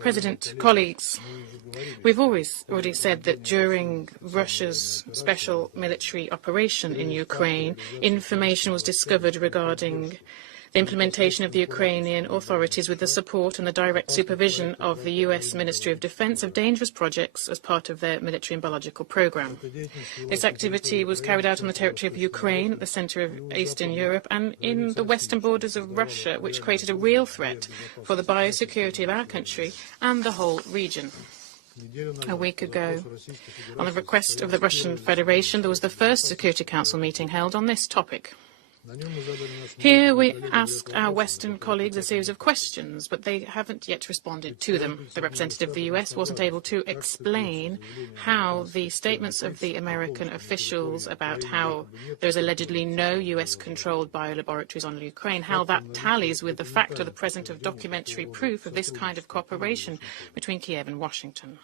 President, colleagues, we've already said that during Russia's special military operation in Ukraine, information was discovered regarding the implementation of the Ukrainian authorities with the support and the direct supervision of the US Ministry of Defense of dangerous projects as part of their military and biological program. This activity was carried out on the territory of Ukraine, at the center of Eastern Europe, and in the western borders of Russia, which created a real threat for the biosecurity of our country and the whole region. A week ago, on the request of the Russian Federation, there was the first Security Council meeting held on this topic. Here we asked our Western colleagues a series of questions, but they haven't yet responded to them. The representative of the US wasn't able to explain how the statements of the American officials about how there's allegedly no US-controlled biolaboratories on Ukraine, how that tallies with the fact of the presence of documentary proof of this kind of cooperation between Kiev and Washington.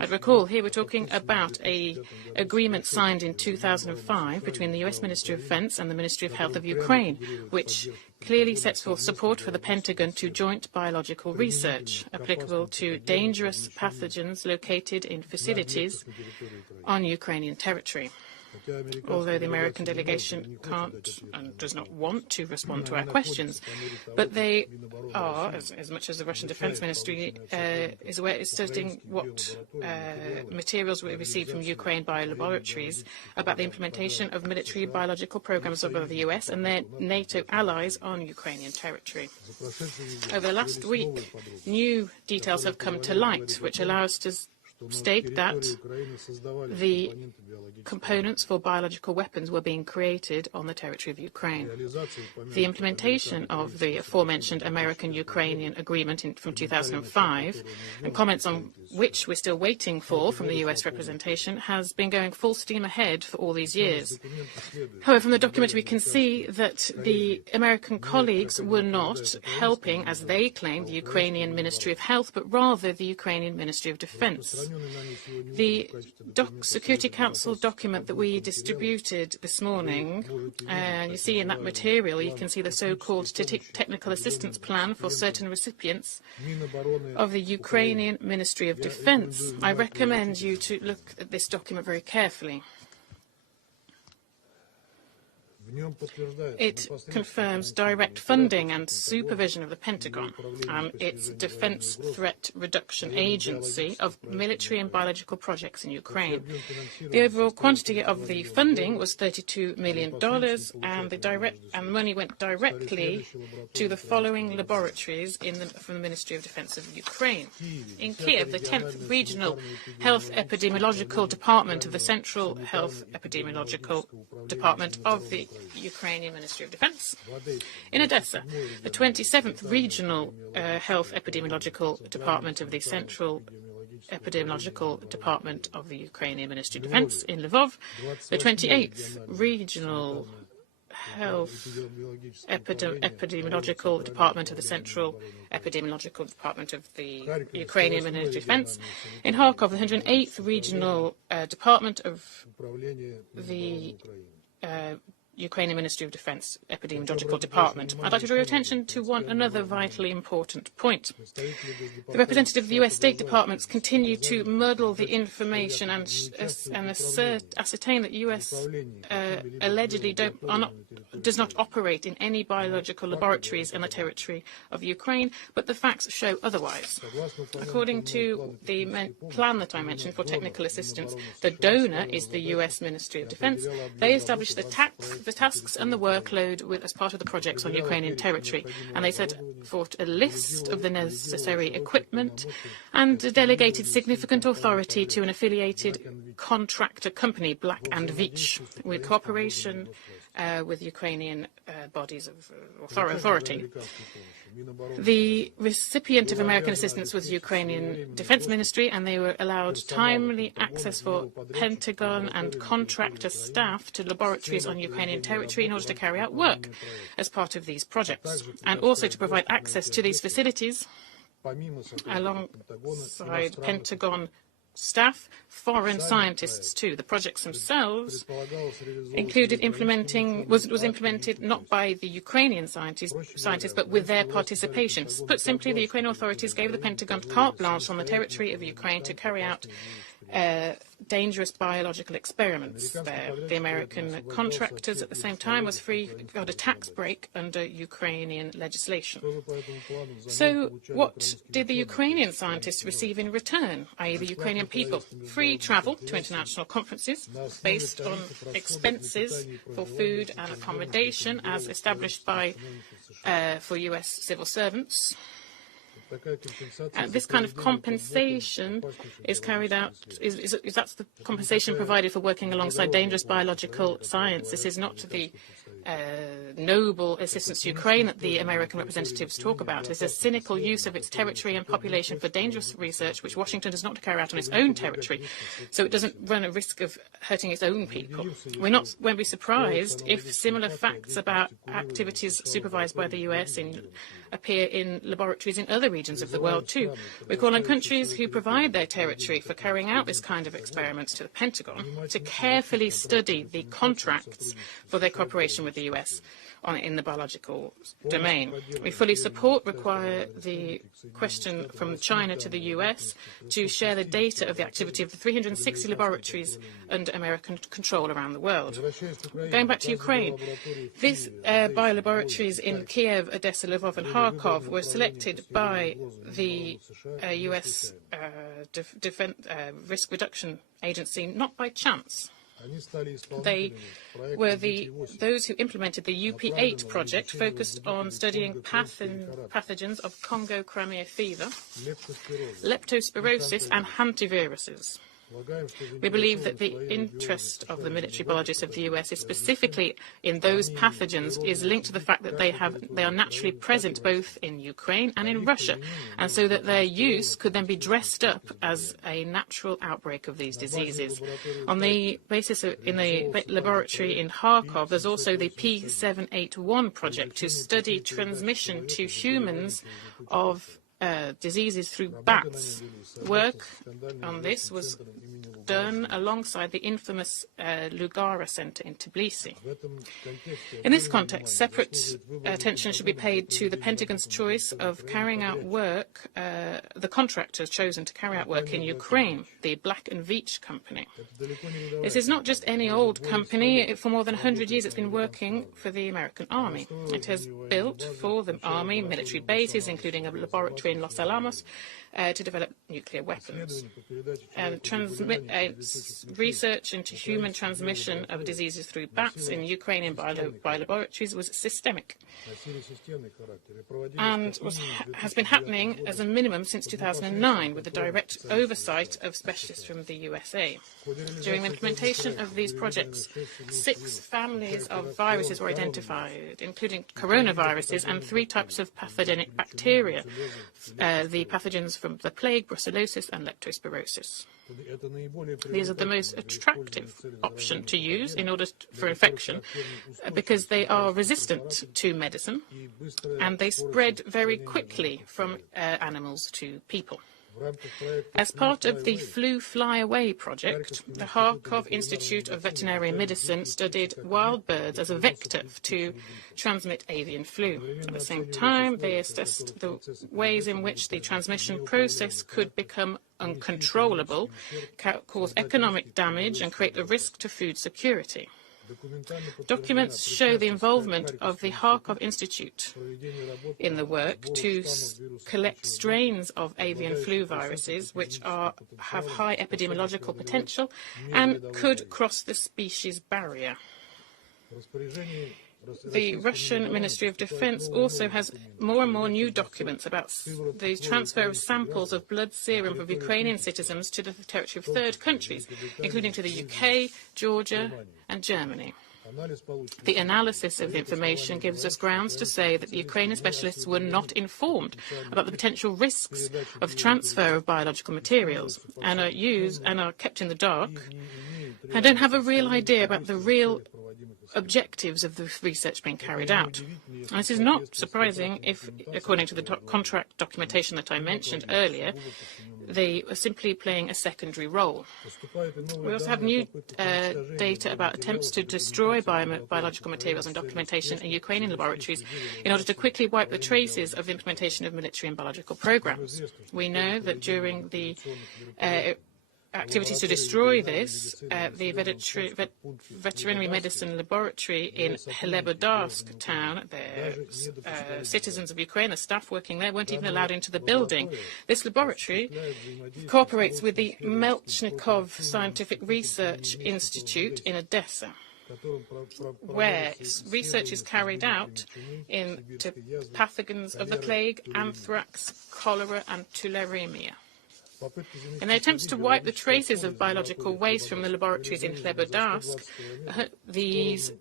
I'd recall here we're talking about an agreement signed in 2005 between the US Ministry of Defense and the Ministry of Health of Ukraine, which clearly sets forth support for the Pentagon to joint biological research applicable to dangerous pathogens located in facilities on Ukrainian territory. Although the American delegation can't and does not want to respond to our questions, but they are, as much as the Russian Defense Ministry is aware, is studying what materials we received from Ukraine biolaboratories about the implementation of military biological programs of the US and their NATO allies on Ukrainian territory. Over the last week, new details have come to light, which allow us to state that the components for biological weapons were being created on the territory of Ukraine. The implementation of the aforementioned American-Ukrainian agreement from 2005, and comments on which we're still waiting for from the US representation, has been going full steam ahead for all these years. However, from the document we can see that the American colleagues were not helping, as they claimed, the Ukrainian Ministry of Health, but rather the Ukrainian Ministry of Defense. The Security Council document that we distributed this morning, and you see in that material, you can see the so-called technical assistance plan for certain recipients of the Ukrainian Ministry of Defense. I recommend you to look at this document very carefully. It confirms direct funding and supervision of the Pentagon and its Defense Threat Reduction Agency of military and biological projects in Ukraine. The overall quantity of the funding was $32 million, and the money went directly to the following laboratories from the Ministry of Defense of Ukraine. In Kiev, the 10th Regional Health Epidemiological Department of the Central Health Epidemiological Department of the Ukrainian Ministry of Defense. In Odessa, the 27th Regional Health Epidemiological Department of the Central Epidemiological Department of the Ukrainian Ministry of Defense. In Lvov, the 28th Regional Health Epidemiological Department of the Central Epidemiological Department of the Ukrainian Ministry of Defense. In Kharkov, the 108th Regional Department of the Ukrainian Ministry of Defense Epidemiological Department. I'd like to draw your attention to another vitally important point. The representative of the US State Departments continue to muddle the information and ascertain that US allegedly does not operate in any biological laboratories in the territory of Ukraine, but the facts show otherwise. According to the plan that I mentioned for technical assistance, the donor is the US Ministry of Defense. They established the tasks and the workload as part of the projects on Ukrainian territory, and they set forth a list of the necessary equipment and delegated significant authority to an affiliated contractor company, Black and Veatch, with cooperation with Ukrainian bodies of authority. The recipient of American assistance was the Ukrainian Defense Ministry, and they were allowed timely access for Pentagon and contractor staff to laboratories on Ukrainian territory in order to carry out work as part of these projects, and also to provide access to these facilities alongside Pentagon staff, foreign scientists too. The projects themselves included was implemented not by the Ukrainian scientists, but with their participation. Put simply, the Ukrainian authorities gave the Pentagon carte blanche on the territory of Ukraine to carry out dangerous biological experiments there. The American contractors at the same time got a tax break under Ukrainian legislation. So what did the Ukrainian scientists receive in return, i.e. the Ukrainian people? Free travel to international conferences based on expenses for food and accommodation as established for US civil servants. This kind of compensation is carried out, that's the compensation provided for working alongside dangerous biological science. This is not the noble assistance to Ukraine that the American representatives talk about. It's a cynical use of its territory and population for dangerous research, which Washington does not carry out on its own territory, so it doesn't run a risk of hurting its own people. Won't be surprised if similar facts about activities supervised by the US appear in laboratories in other regions of the world too. We call on countries who provide their territory for carrying out this kind of experiments to the Pentagon to carefully study the contracts for their cooperation with the US in the biological domain. We fully require the question from China to the US to share the data of the activity of the 360 laboratories under American control around the world. Going back to Ukraine, these biolaboratories in Kiev, Odessa, Lvov and Kharkov were selected by the US Risk Reduction Agency not by chance. They were those who implemented the UP8 project, focused on studying pathogens of Congo Crimea fever, leptospirosis and hantaviruses. We believe that the interest of the military biologists of the US is specifically in those pathogens is linked to the fact that they are naturally present both in Ukraine and in Russia, and so that their use could then be dressed up as a natural outbreak of these diseases. On the basis in the laboratory in Kharkov, there's also the P781 project to study transmission to humans of diseases through bats. Work on this was done alongside the infamous Lugara Center in Tbilisi. In this context, separate attention should be paid to the Pentagon's choice of carrying out work, the contractors chosen to carry out work in Ukraine, the Black & Veatch company. This is not just any old company. For more than 100 years, it's been working for the American Army. It has built for the Army military bases, including a laboratory in Los Alamos, to develop nuclear weapons. Research into human transmission of diseases through bats in Ukrainian biolaboratories was systemic and has been happening as a minimum since 2009 with the direct oversight of specialists from the USA. During the implementation of these projects, 6 families of viruses were identified, including coronaviruses and 3 types of pathogenic bacteria, the pathogens from the plague, brucellosis and leptospirosis. These are the most attractive option to use in order for infection because they are resistant to medicine and they spread very quickly from animals to people. As part of the Flu Fly Away project, the Kharkov Institute of Veterinary Medicine studied wild birds as a vector to transmit avian flu. At the same time, they assessed the ways in which the transmission process could become uncontrollable, cause economic damage, and create a risk to food security. Documents show the involvement of the Kharkov Institute in the work to collect strains of avian flu viruses which have high epidemiological potential and could cross the species barrier. The Russian Ministry of Defense also has more and more new documents about the transfer of samples of blood serum of Ukrainian citizens to the territory of third countries, including to the UK, Georgia and Germany. The analysis of the information gives us grounds to say that the Ukrainian specialists were not informed about the potential risks of transfer of biological materials and are kept in the dark and don't have a real idea about the real objectives of the research being carried out. And this is not surprising if, according to the contract documentation that I mentioned earlier, they are simply playing a secondary role. We also have new data about attempts to destroy biological materials and documentation in Ukrainian laboratories in order to quickly wipe the traces of the implementation of military and biological programs. We know that during the activities to destroy this, the veterinary medicine laboratory in Hlebodarsk town, the citizens of Ukraine, the staff working there, weren't even allowed into the building. This laboratory cooperates with the Melchnikov Scientific Research Institute in Odessa, where research is carried out into pathogens of the plague, anthrax, cholera and tularemia. In their attempts to wipe the traces of biological waste from the laboratories in Hlebodarsk, these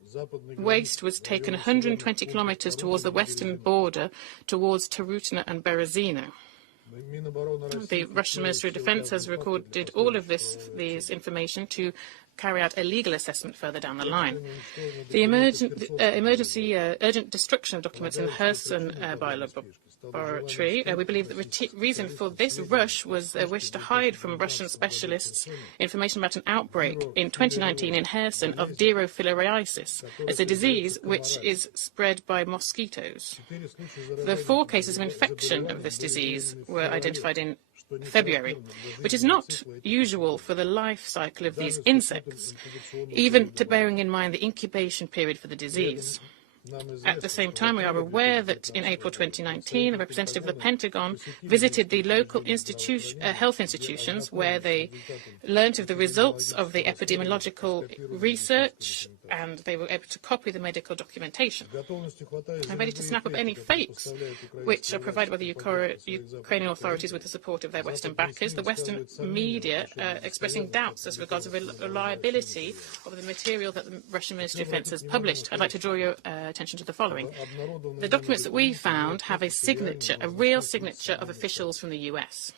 waste was taken 120 kilometers towards the western border, towards Tarutino and Berezino. The Russian Ministry of Defense has recorded all of these information to carry out a legal assessment further down the line. The urgent destruction of documents in the Kherson laboratory, we believe the reason for this rush was their wish to hide from Russian specialists information about an outbreak in 2019 in Kherson of dirophilariasis. It's a disease which is spread by mosquitoes. The 4 cases of infection of this disease were identified in February, which is not usual for the life cycle of these insects, even to bearing in mind the incubation period for the disease. At the same time, we are aware that in April 2019, a representative of the Pentagon visited the local health institutions where they learned of the results of the epidemiological research and they were able to copy the medical documentation. I'm ready to snap up any fakes which are provided by the Ukrainian authorities with the support of their Western backers. The Western media expressing doubts as regards the reliability of the material that the Russian Ministry of Defense has published. I'd like to draw your attention to the following. The documents that we found have a signature, a real signature of officials from the US.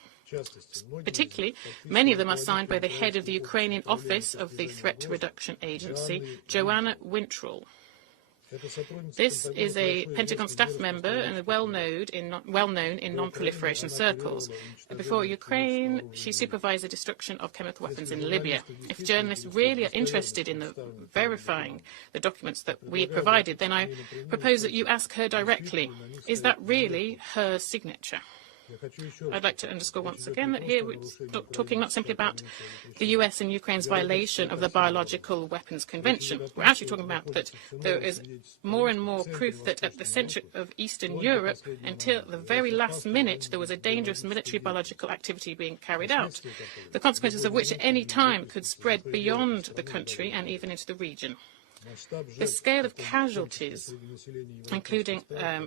Particularly, many of them are signed by the head of the Ukrainian office of the Threat Reduction Agency, Joanna Wintrell. This is a Pentagon staff member and well known in non-proliferation circles. Before Ukraine, she supervised the destruction of chemical weapons in Libya. If journalists really are interested in verifying the documents that we provided, then I propose that you ask her directly, is that really her signature? I'd like to underscore once again that here we're talking not simply about the US and Ukraine's violation of the Biological Weapons Convention. We're actually talking about that there is more and more proof that at the centre of Eastern Europe, until the very last minute, there was a dangerous military biological activity being carried out, the consequences of which at any time could spread beyond the country and even into the region. The scale of casualties, including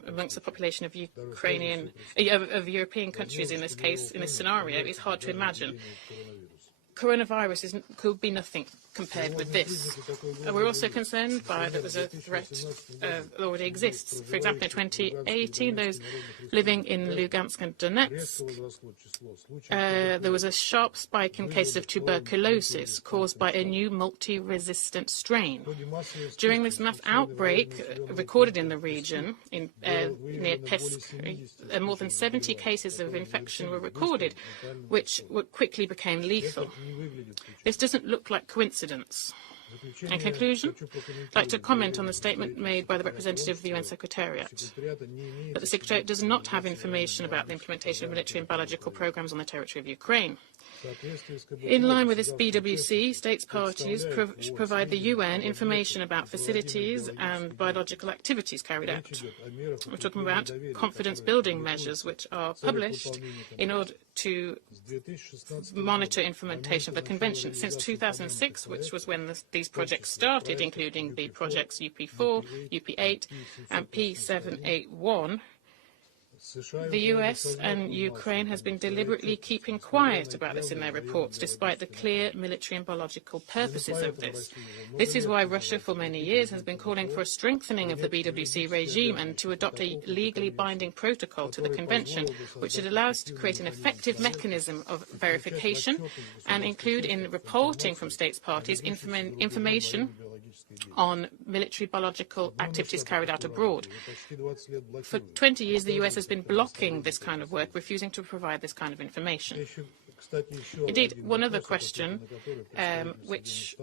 amongst the population of European countries in this case, in this scenario, is hard to imagine. Coronavirus could be nothing compared with this. We're also concerned by that there's a threat that already exists. For example, in 2018, those living in Lugansk and Donetsk, there was a sharp spike in cases of tuberculosis caused by a new multi-resistant strain. During this mass outbreak recorded in the region, near Pesk, more than 70 cases of infection were recorded, which quickly became lethal. This doesn't look like coincidence. In conclusion, I'd like to comment on the statement made by the representative of the UN Secretariat, that the Secretariat does not have information about the implementation of military and biological programs on the territory of Ukraine. In line with this BWC, states parties provide the UN information about facilities and biological activities carried out. We're talking about confidence-building measures which are published in order to monitor implementation of the Convention. Since 2006, which was when these projects started, including the projects UP4, UP8 and P781, the US and Ukraine has been deliberately keeping quiet about this in their reports, despite the clear military and biological purposes of this. This is why Russia, for many years, has been calling for a strengthening of the BWC regime and to adopt a legally binding protocol to the Convention, which would allow us to create an effective mechanism of verification and include in reporting from states parties information on military biological activities carried out abroad. For 20 years, the US has been blocking this kind of work, refusing to provide this kind of information. Indeed, one other question, which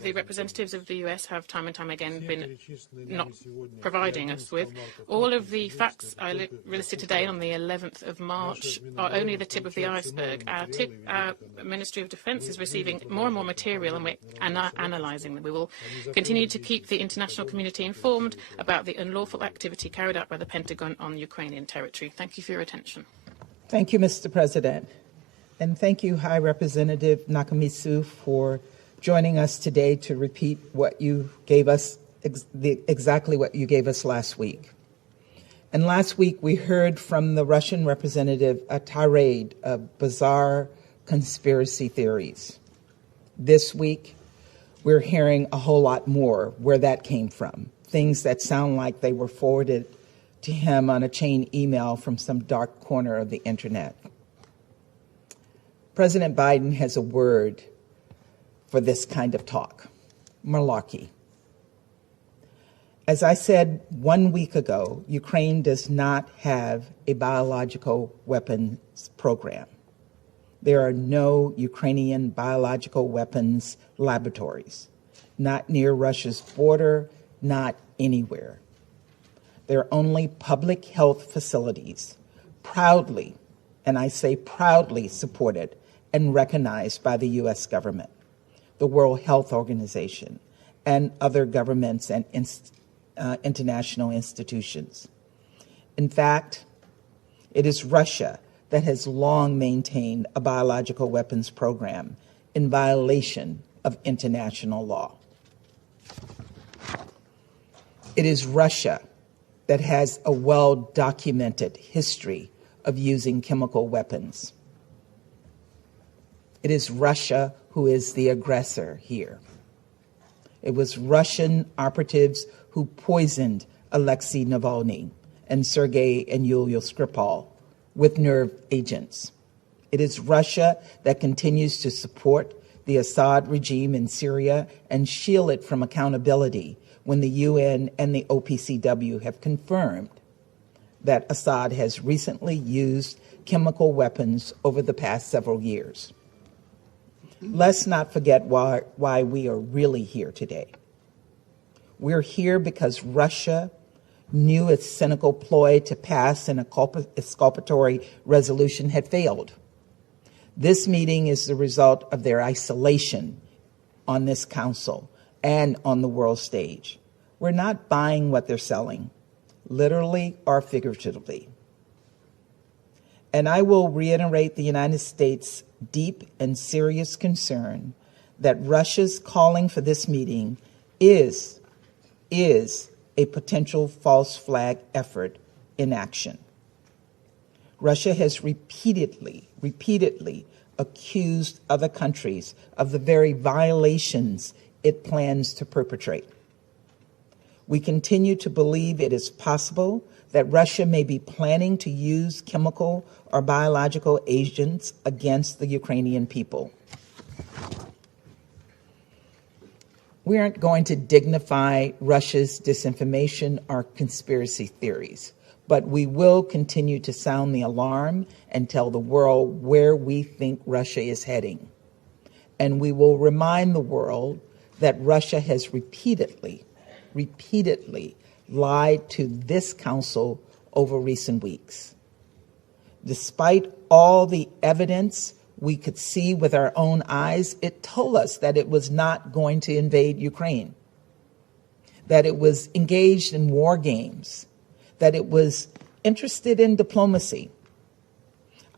the representatives of the US have time and time again been not providing us with, all of the facts I listed today on the 11th of March are only the tip of the iceberg. Our Ministry of Defense is receiving more and more material, and we're analysing them. We will continue to keep the international community informed about the unlawful activity carried out by the Pentagon on Ukrainian territory. Thank you for your attention. Thank you, Mr. President. And thank you, High Representative Nakamitsu, for joining us today to repeat what you gave us, exactly what you gave us last week. And last week, we heard from the Russian representative a tirade of bizarre conspiracy theories. This week, we're hearing a whole lot more where that came from, things that sound like they were forwarded to him on a chain email from some dark corner of the internet. President Biden has a word for this kind of talk: malarkey. As I said 1 week ago, Ukraine does not have a biological weapons program. There are no Ukrainian biological weapons laboratories, not near Russia's border, not anywhere. They're only public health facilities, proudly, and I say proudly, supported and recognized by the U.S. government, the World Health Organization, and other governments and international institutions. In fact, it is Russia that has long maintained a biological weapons program in violation of international law. It is Russia that has a well-documented history of using chemical weapons. It is Russia who is the aggressor here. It was Russian operatives who poisoned Alexei Navalny and Sergei and Yulia Skripal with nerve agents. It is Russia that continues to support the Assad regime in Syria and shield it from accountability when the UN and the OPCW have confirmed that Assad has recently used chemical weapons over the past several years. Let's not forget why we are really here today. We're here because Russia knew its cynical ploy to pass an exculpatory resolution had failed. This meeting is the result of their isolation on this council and on the world stage. We're not buying what they're selling, literally or figuratively. And I will reiterate the United States' deep and serious concern that Russia's calling for this meeting is a potential false flag effort in action. Russia has repeatedly accused other countries of the very violations it plans to perpetrate. We continue to believe it is possible that Russia may be planning to use chemical or biological agents against the Ukrainian people. We aren't going to dignify Russia's disinformation or conspiracy theories, but we will continue to sound the alarm and tell the world where we think Russia is heading. And we will remind the world that Russia has repeatedly lied to this council over recent weeks. Despite all the evidence we could see with our own eyes, it told us that it was not going to invade Ukraine, that it was engaged in war games, that it was interested in diplomacy.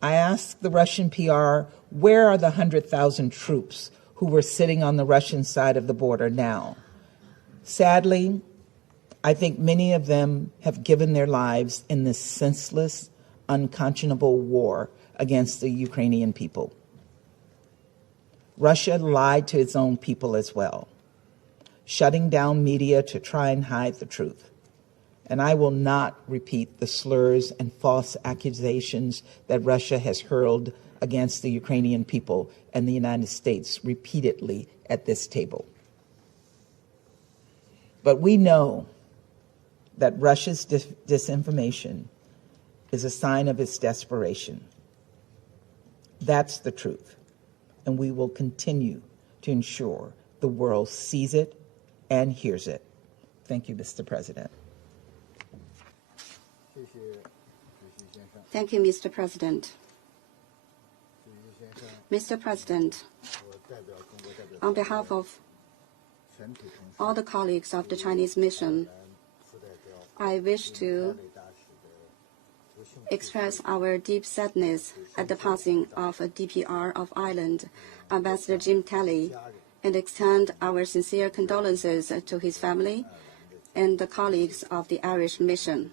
I asked the Russian PR, where are the 100,000 troops who were sitting on the Russian side of the border now? Sadly, I think many of them have given their lives in this senseless, unconscionable war against the Ukrainian people. Russia lied to its own people as well, shutting down media to try and hide the truth. And I will not repeat the slurs and false accusations that Russia has hurled against the Ukrainian people and the United States repeatedly at this table. But we know that Russia's disinformation is a sign of its desperation. That's the truth, and we will continue to ensure the world sees it and hears it. Thank you, Mr. President. Thank you, Mr. President. Mr. President, on behalf of all the colleagues of the Chinese mission, I wish to express our deep sadness at the passing of a DPR of Ireland, Ambassador Jim Kelly, and extend our sincere condolences to his family and the colleagues of the Irish mission.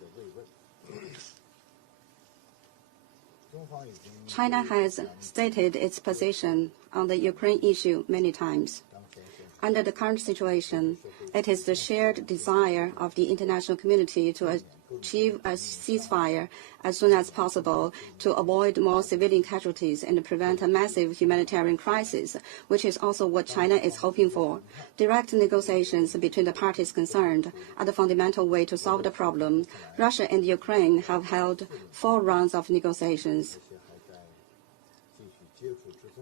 China has stated its position on the Ukraine issue many times. Under the current situation, it is the shared desire of the international community to achieve a ceasefire as soon as possible to avoid more civilian casualties and prevent a massive humanitarian crisis, which is also what China is hoping for. Direct negotiations between the parties concerned are the fundamental way to solve the problem. Russia and Ukraine have held 4 rounds of negotiations,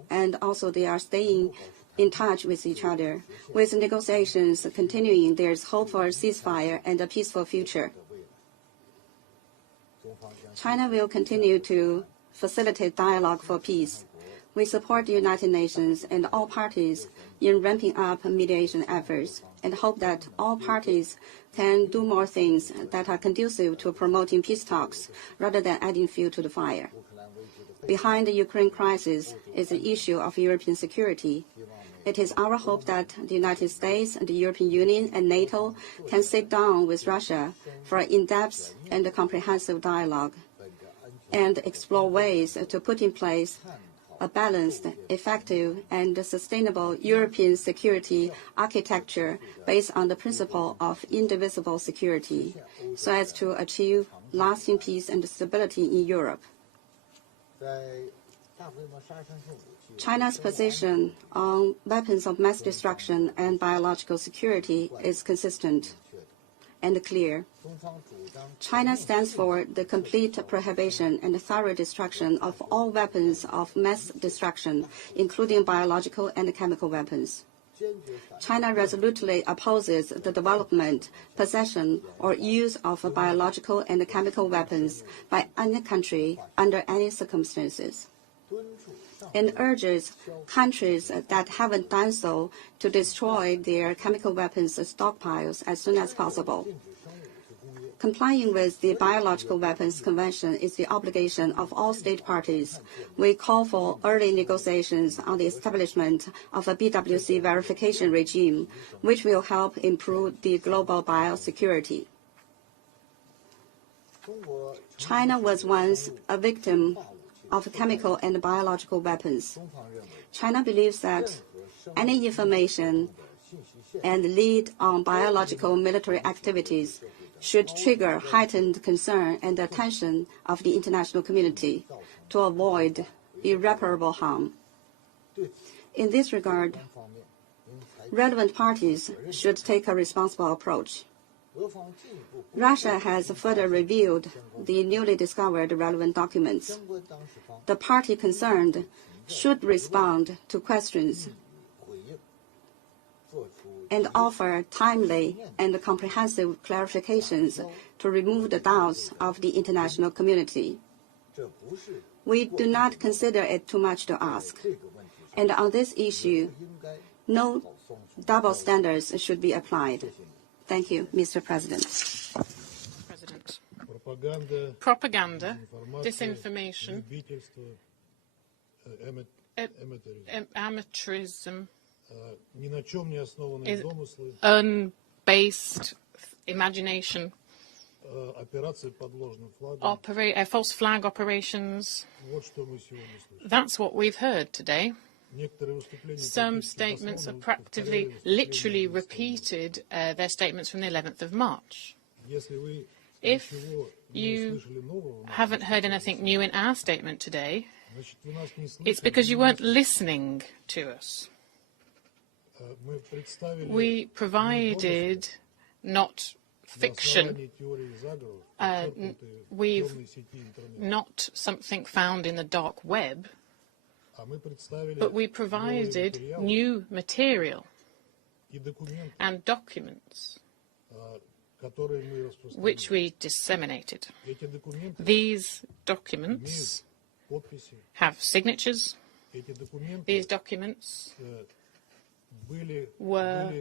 and also they are staying in touch with each other. With negotiations continuing, there is hope for a ceasefire and a peaceful future. China will continue to facilitate dialogue for peace. We support the United Nations and all parties in ramping up mediation efforts and hope that all parties can do more things that are conducive to promoting peace talks rather than adding fuel to the fire. Behind the Ukraine crisis is the issue of European security. It is our hope that the United States, the European Union, and NATO can sit down with Russia for an in-depth and comprehensive dialogue and explore ways to put in place a balanced, effective, and sustainable European security architecture based on the principle of indivisible security, so as to achieve lasting peace and stability in Europe. China's position on weapons of mass destruction and biological security is consistent and clear. China stands for the complete prohibition and thorough destruction of all weapons of mass destruction, including biological and chemical weapons. China resolutely opposes the development, possession, or use of biological and chemical weapons by any country under any circumstances, and urges countries that haven't done so to destroy their chemical weapons stockpiles as soon as possible. Complying with the Biological Weapons Convention is the obligation of all state parties. We call for early negotiations on the establishment of a BWC verification regime, which will help improve the global biosecurity. China was once a victim of chemical and biological weapons. China believes that any information and lead on biological military activities should trigger heightened concern and attention of the international community to avoid irreparable harm. In this regard, relevant parties should take a responsible approach. Russia has further reviewed the newly discovered relevant documents. The party concerned should respond to questions and offer timely and comprehensive clarifications to remove the doubts of the international community. We do not consider it too much to ask, and on this issue, no double standards should be applied. Thank you, Mr. President. Propaganda, disinformation, amateurism, is unbased imagination, false flag operations. That's what we've heard today. Some statements have practically, literally repeated their statements from the 11th of March. If you haven't heard anything new in our statement today, it's because you weren't listening to us. We provided not fiction. We've not something found in the dark web, but we provided new material and documents which we disseminated. These documents have signatures. These documents were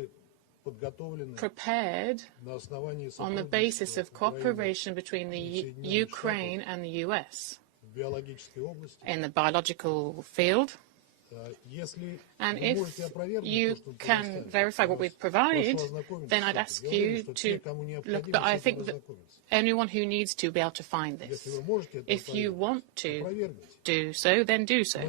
prepared on the basis of cooperation between the Ukraine and the US in the biological field. And if you can verify what we provide, then I'd ask you to look. But I think that anyone who needs to be able to find this. If you want to do so, then do so.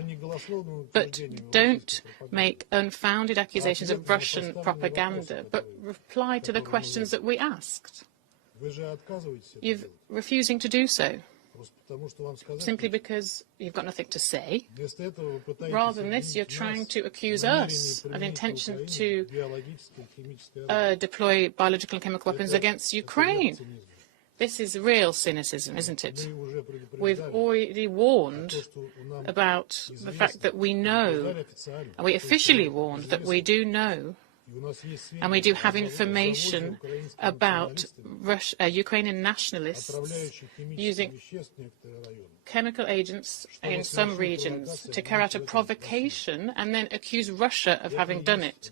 But don't make unfounded accusations of Russian propaganda, but reply to the questions that we asked. You're refusing to do so, simply because you've got nothing to say. Rather than this, you're trying to accuse us of intention to deploy biological and chemical weapons against Ukraine. This is real cynicism, isn't it? We've already warned about the fact that we know, and we officially warned that we do know, and we do have information about Ukrainian nationalists using chemical agents in some regions to carry out a provocation and then accuse Russia of having done it.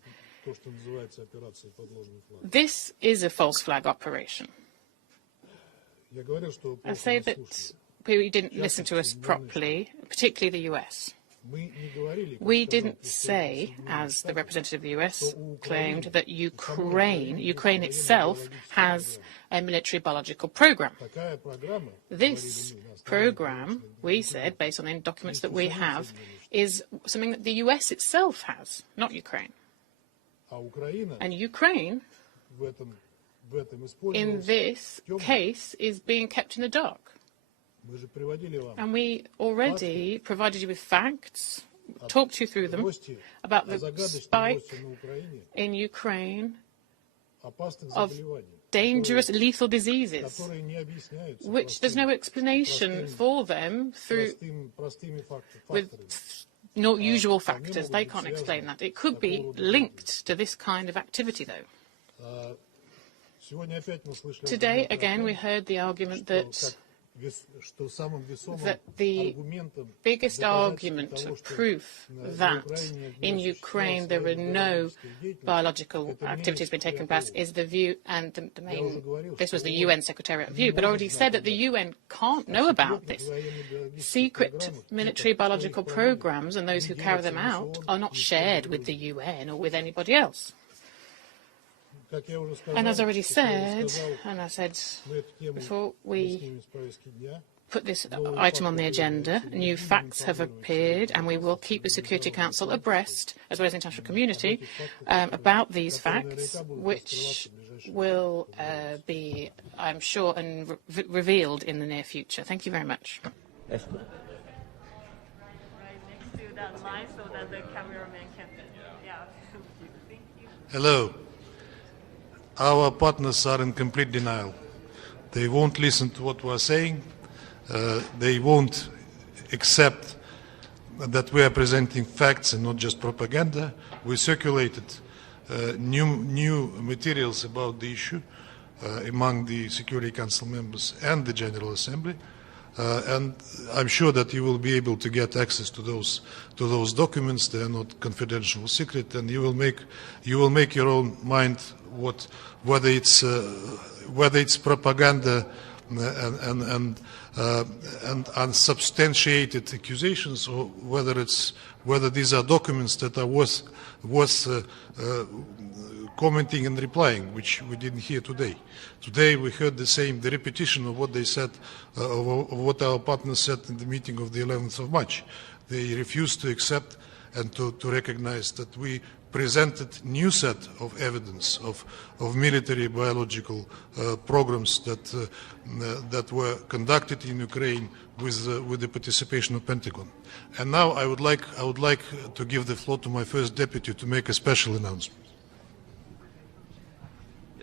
This is a false flag operation. I say that we didn't listen to us properly, particularly the US. We didn't say, as the representative of the US claimed, that Ukraine itself has a military biological program. This program, we said, based on the documents that we have, is something that the US itself has, not Ukraine. And Ukraine, in this case, is being kept in the dark. And we already provided you with facts, talked you through them, about the spike in Ukraine of dangerous, lethal diseases, which there's no explanation for them with no usual factors. They can't explain that. It could be linked to this kind of activity, though. Today, again, we heard the argument that the biggest argument of proof that in Ukraine there were no biological activities being taken place is the view, and the main, this was the UN Secretariat view, but already said that the UN can't know about this. Secret military biological programs and those who carry them out are not shared with the UN or with anybody else. And as I already said, and I said before, we put this item on the agenda, new facts have appeared, and we will keep the Security Council abreast, as well as the international community, about these facts, which will be, I'm sure, revealed in the near future. Thank you very much. Hello. Our partners are in complete denial. They won't listen to what we're saying. They won't accept that we are presenting facts and not just propaganda. We circulated new materials about the issue among the Security Council members and the General Assembly. And I'm sure that you will be able to get access to those documents. They are not confidential or secret, and you will make your own mind whether it's propaganda and unsubstantiated accusations, or whether these are documents that are worth commenting and replying, which we didn't hear today. Today we heard the repetition of what they said, of what our partners said in the meeting of the 11th of March. They refused to accept and to recognize that we presented new set of evidence of military biological programs that were conducted in Ukraine with the participation of Pentagon. And now I would like to give the floor to my first deputy to make a special announcement.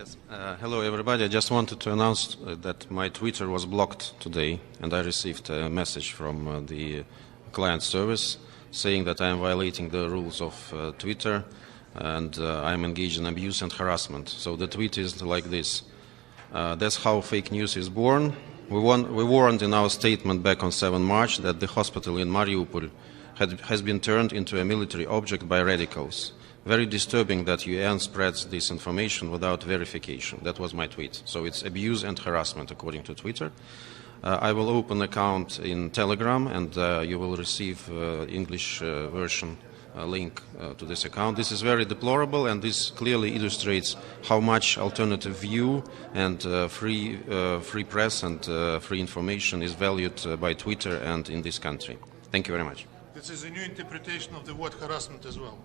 Yes. Hello, everybody. I just wanted to announce that my Twitter was blocked today, and I received a message from the client service saying that I am violating the rules of Twitter and I am engaged in abuse and harassment. So the tweet is like this. That's how fake news is born. We warned in our statement back on 7 March that the hospital in Mariupol has been turned into a military object by radicals. Very disturbing that UN spreads this information without verification. That was my tweet. So it's abuse and harassment according to Twitter. I will open an account in Telegram and you will receive English version link to this account. This is very deplorable and this clearly illustrates how much alternative view and free press and free information is valued by Twitter and in this country. Thank you very much. This is a new interpretation of the word harassment as well.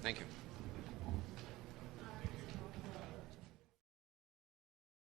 Thank you.